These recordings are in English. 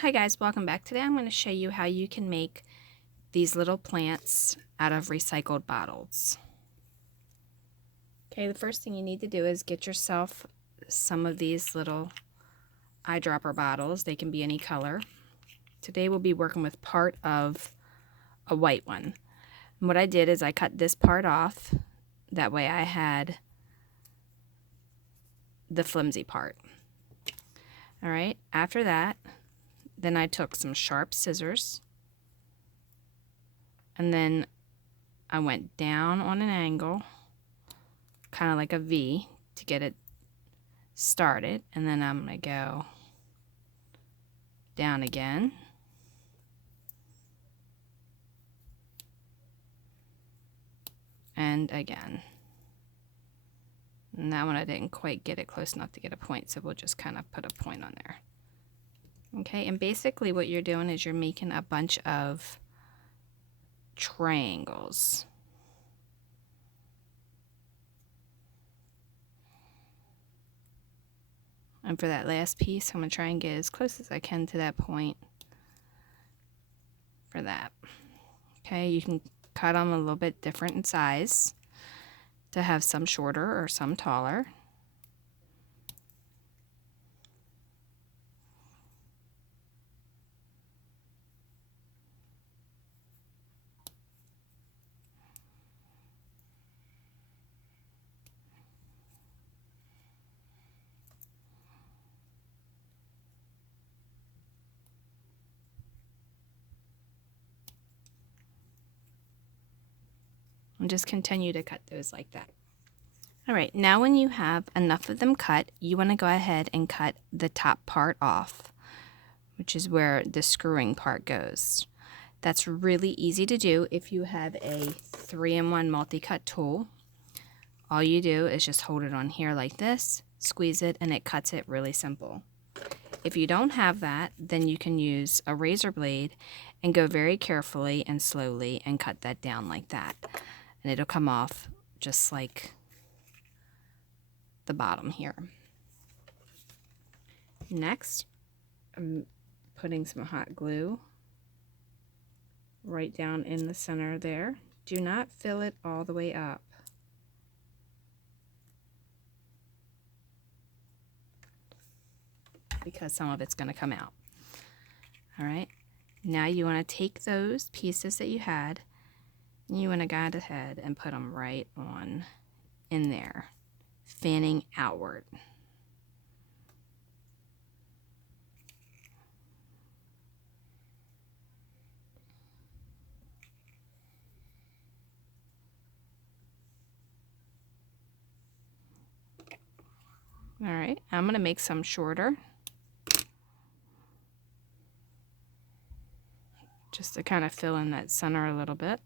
Hi guys, welcome back. Today I'm going to show you how you can make these little plants out of recycled bottles. Okay, the first thing you need to do is get yourself some of these little eyedropper bottles. They can be any color. Today we'll be working with part of a white one. And what I did is I cut this part off. That way I had the flimsy part. Alright, after that, then I took some sharp scissors and then I went down on an angle, kind of like a V, to get it started, and then I'm going to go down again, and again. And that one I didn't quite get it close enough to get a point, so we'll just kind of put a point on there. Okay, and basically what you're doing is you're making a bunch of triangles. And for that last piece, I'm going to try and get as close as I can to that point for that. Okay, you can cut them a little bit different in size to have some shorter or some taller. And just continue to cut those like that. Alright, now when you have enough of them cut, you want to go ahead and cut the top part off, which is where the screwing part goes. That's really easy to do if you have a 3-in-1 multi-cut tool. All you do is just hold it on here like this, squeeze it, and it cuts it really simple. If you don't have that, then you can use a razor blade and go very carefully and slowly and cut that down like that. And it'll come off just like the bottom here. Next, I'm putting some hot glue right down in the center there. Do not fill it all the way up. Because some of it's going to come out. Alright, now you want to take those pieces that you had and you want to go ahead and put them right on in there, fanning outward. Alright, I'm going to make some shorter, just to kind of fill in that center a little bit.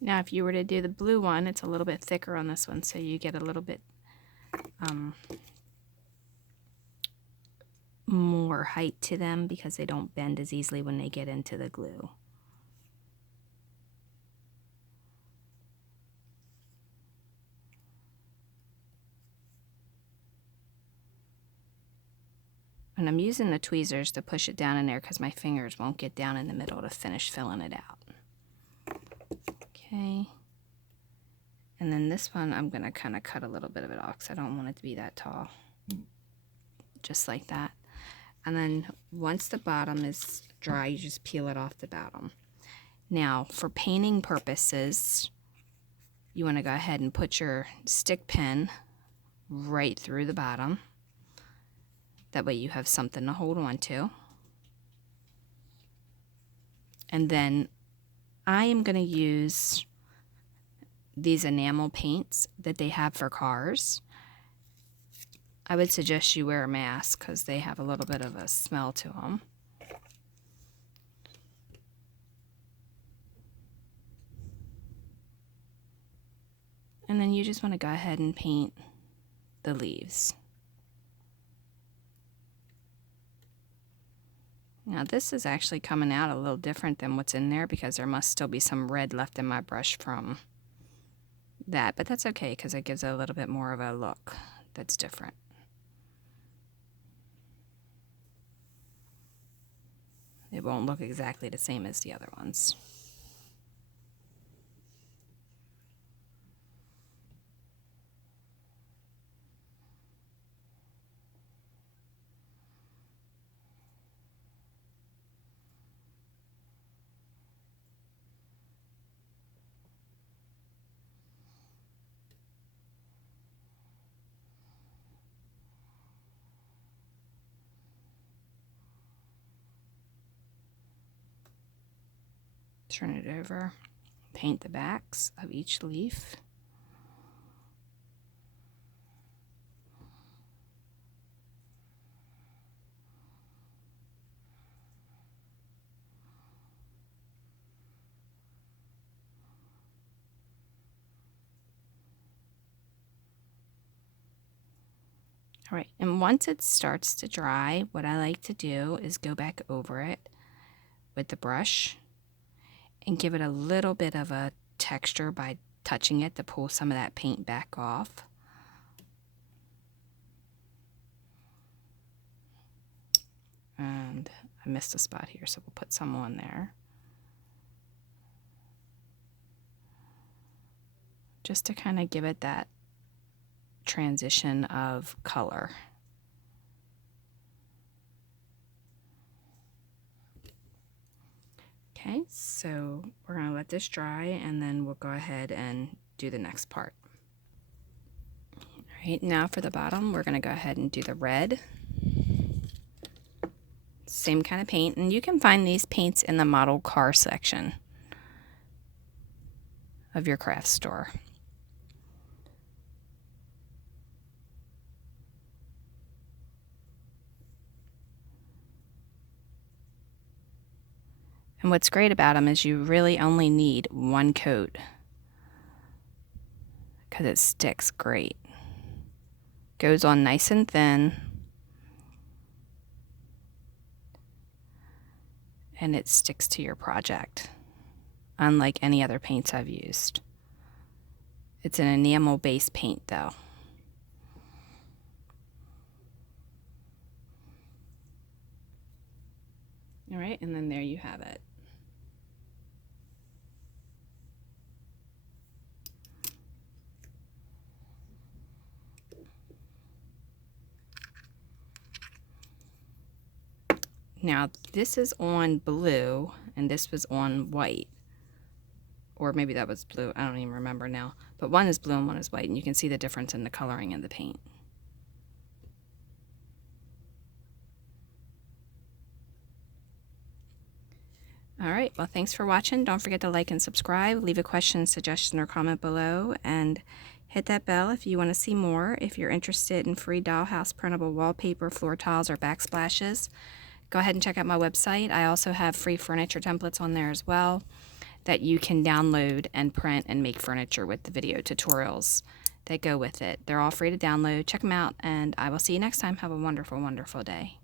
Now if you were to do the blue one, it's a little bit thicker on this one, so you get a little bit more height to them because they don't bend as easily when they get into the glue. And I'm using the tweezers to push it down in there because my fingers won't get down in the middle to finish filling it out. Okay. And then this one I'm going to kind of cut a little bit of it off because I don't want it to be that tall. Just like that. And then once the bottom is dry, you just peel it off the bottom. Now, for painting purposes, you want to go ahead and put your stick pin right through the bottom. That way you have something to hold on to. And then I am going to use these enamel paints that they have for cars. I would suggest you wear a mask because they have a little bit of a smell to them. And then you just want to go ahead and paint the leaves. Now this is actually coming out a little different than what's in there because there must still be some red left in my brush from that, but that's okay because it gives it a little bit more of a look that's different. It won't look exactly the same as the other ones. Turn it over, paint the backs of each leaf. All right, and once it starts to dry, what I like to do is go back over it with the brush and give it a little bit of a texture by touching it to pull some of that paint back off. And I missed a spot here, so we'll put some on there. Just to kind of give it that transition of color. Okay, so we're going to let this dry and then we'll go ahead and do the next part. All right, now for the bottom, we're going to go ahead and do the red. Same kind of paint, and you can find these paints in the model car section of your craft store. And what's great about them is you really only need one coat because it sticks great. Goes on nice and thin. And it sticks to your project, unlike any other paints I've used. It's an enamel-based paint though. All right, and then there you have it. Now this is on blue and this was on white, or maybe that was blue, I don't even remember now, but one is blue and one is white, and you can see the difference in the coloring in the paint. All right, well, thanks for watching. Don't forget to like and subscribe, leave a question, suggestion, or comment below, and hit that bell if you want to see more. If you're interested in free Dollhouse printable wallpaper, floor tiles, or backsplashes, go ahead and check out my website. I also have free furniture templates on there as well that you can download and print and make furniture with the video tutorials that go with it. They're all free to download. Check them out, and I will see you next time. Have a wonderful, wonderful day.